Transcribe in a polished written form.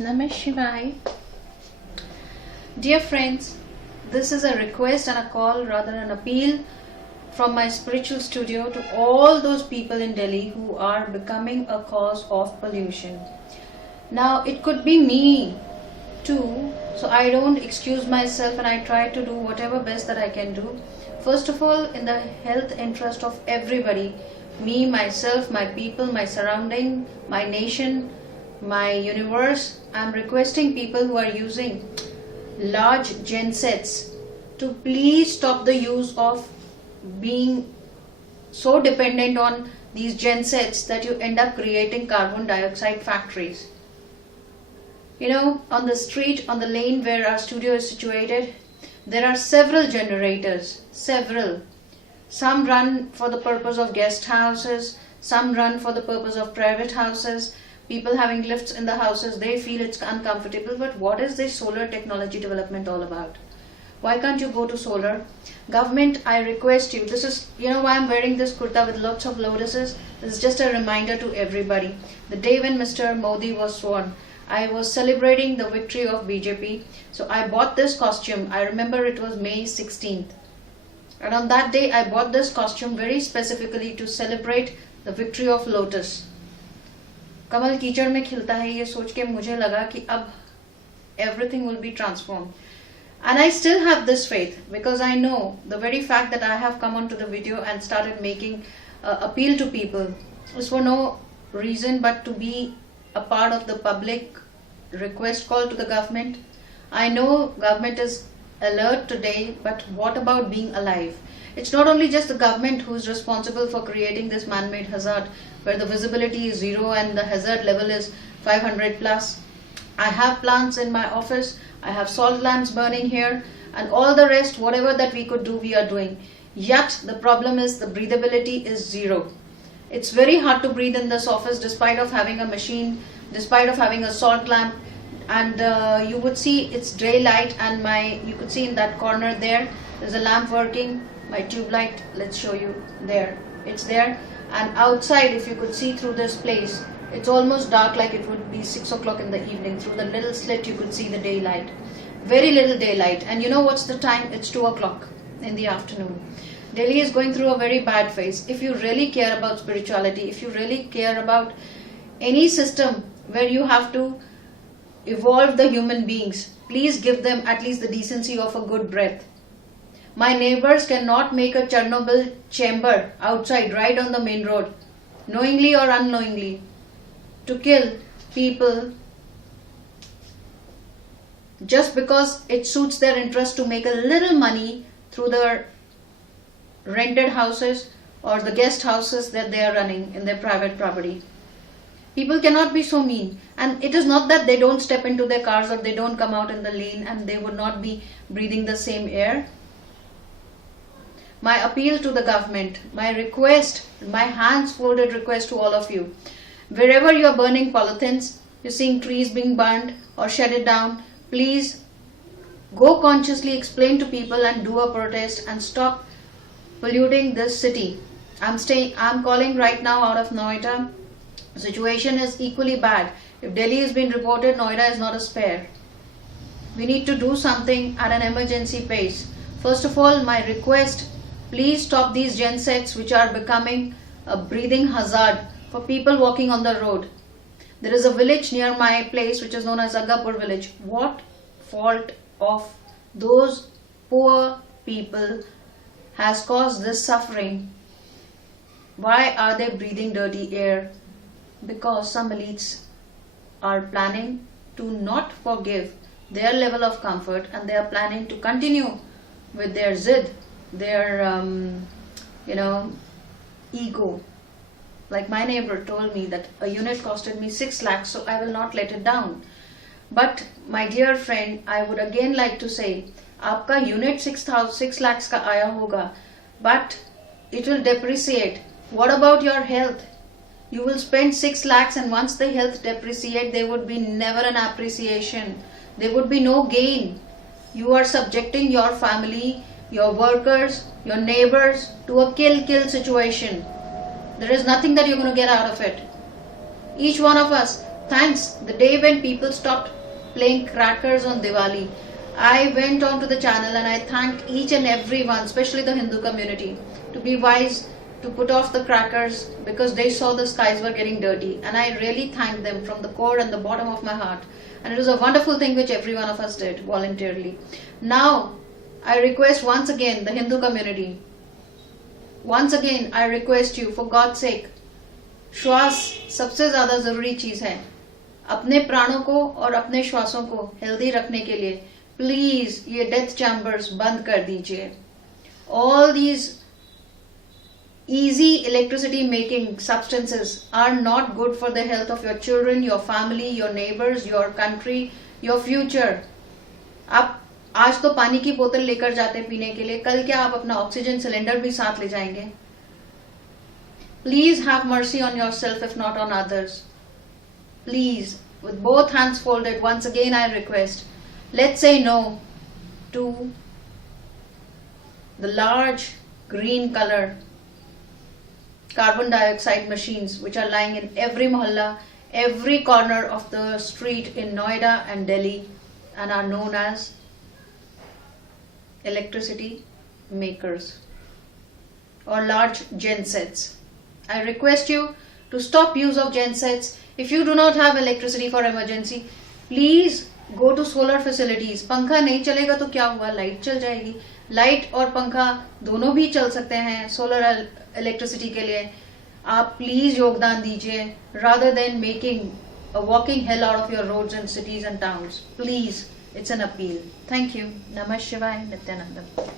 Namah Shivaya. Dear friends, this is a request and a call, rather an appeal from my spiritual studio to all those people in Delhi who are becoming a cause of pollution. Now, it could be me too, so I don't excuse myself and I try to do whatever best that I can do. First of all, in the health interest of everybody, me, myself, my people, my surrounding, my nation, my universe, I'm requesting people who are using large gensets to please stop the use of being so dependent on these gensets that you end up creating carbon dioxide factories. You know, on the street, on the lane where our studio is situated, there are several generators, several. Some run for the purpose of guest houses, some run for the purpose of private houses. People having lifts in the houses, they feel it's uncomfortable, but what is this solar technology development all about? Why can't you go to solar? Government, I request you, this is, you know why I'm wearing this kurta with lots of lotuses? This is just a reminder to everybody. The day when Mr. Modi was sworn, I was celebrating the victory of BJP. So I bought this costume. I remember it was May 16th. And on that day, I bought this costume very specifically to celebrate the victory of lotus. कमल कीचड़ में खिलता है ये सोच के मुझे लगा कि अब everything will be transformed. And I still have this faith because I know the very fact that I have come onto the video and started making appeal to people is for no reason but to be a part of the public request call to the government. I know government is alert today, but what about being alive? It's not only just the government who is responsible for creating this man-made hazard where the visibility is zero and the hazard level is 500 plus. I have plants in my office, I have salt lamps burning here, and all the rest, whatever that we could do, we are doing. Yet the problem is the breathability is zero. It's very hard to breathe in this office despite of having a machine, despite of having a salt lamp, and you would see it's daylight, and you could see in that corner there's a lamp working, my tube light, let's show you there, it's there, and outside if you could see through this place, it's almost dark, like it would be 6 o'clock in the evening. Through the little slit you could see the daylight, very little daylight, and you know what's the time? It's 2 o'clock in the afternoon. Delhi is going through a very bad phase. If you really care about spirituality, if you really care about any system where you have to evolve the human beings, please give them at least the decency of a good breath. My neighbors cannot make a Chernobyl chamber outside right on the main road, knowingly or unknowingly, to kill people just because it suits their interest to make a little money through their rented houses or the guest houses that they are running in their private property. People cannot be so mean, and it is not that they don't step into their cars or they don't come out in the lane and they would not be breathing the same air. My appeal to the government, my request, my hands folded request to all of you, wherever you are burning polythenes, you're seeing trees being burned or shredded down, please go consciously, explain to people and do a protest and stop polluting this city. I'm calling right now out of Noida. The situation is equally bad. If Delhi has been reported, Noida is not a spare. We need to do something at an emergency pace. First of all, my request, please stop these gensets which are becoming a breathing hazard for people walking on the road. There is a village near my place which is known as Agapur village. What fault of those poor people has caused this suffering? Why are they breathing dirty air? Because some elites are planning to not forgive their level of comfort, and they are planning to continue with their zid, their ego. Like my neighbor told me that a unit costed me 6 lakhs, so I will not let it down. But my dear friend, I would again like to say, आपका unit 6 lakhs का आया होगा, but it will depreciate. What about your health? You will spend 6 lakhs, and once the health depreciate, there would be never an appreciation. There would be no gain. You are subjecting your family, your workers, your neighbors to a kill situation. There is nothing that you're going to get out of it. Each one of us, Thanks. The day when people stopped playing crackers on Diwali, I went onto the channel and I thanked each and everyone, especially the Hindu community, to be wise to put off the crackers because they saw the skies were getting dirty. And I really thanked them from the core and the bottom of my heart. And it was a wonderful thing which every one of us did voluntarily. Now, I request once again the Hindu community, once again I request you, for God's sake, श्वास सबसे ज़्यादा ज़रूरी चीज़ है. अपने प्राणों को और अपने श्वासों को हेल्दी रखने के लिए प्लीज ये डेथ चैम्बर्स बंद कर दीजिए. All these easy electricity making substances are not good for the health of your children, your family, your neighbors, your country, your future. आप आज तो पानी की बोतल लेकर जाते पीने के लिए, कल क्या आप अपना ऑक्सीजन सिलेंडर भी साथ ले जाएंगे? Please have mercy on yourself if not on others. Please, with both hands folded, once again I request, let's say no to the large green color carbon dioxide machines which are lying in every mohalla, every corner of the street in Noida and Delhi, and are known as electricity makers or large gensets. I request you to stop use of gensets. If you do not have electricity for emergency, please go to solar facilities. पंखा नहीं चलेगा तो क्या हुआ, light चल जाएगी. Light और पंखा दोनों भी चल सकते हैं सोलर इलेक्ट्रिसिटी के लिए. आप प्लीज योगदान दीजिए rather than making a walking hell out of your roads and cities and towns. Please, it's an appeal. Thank you. Namah Shivaya, Nityanandam.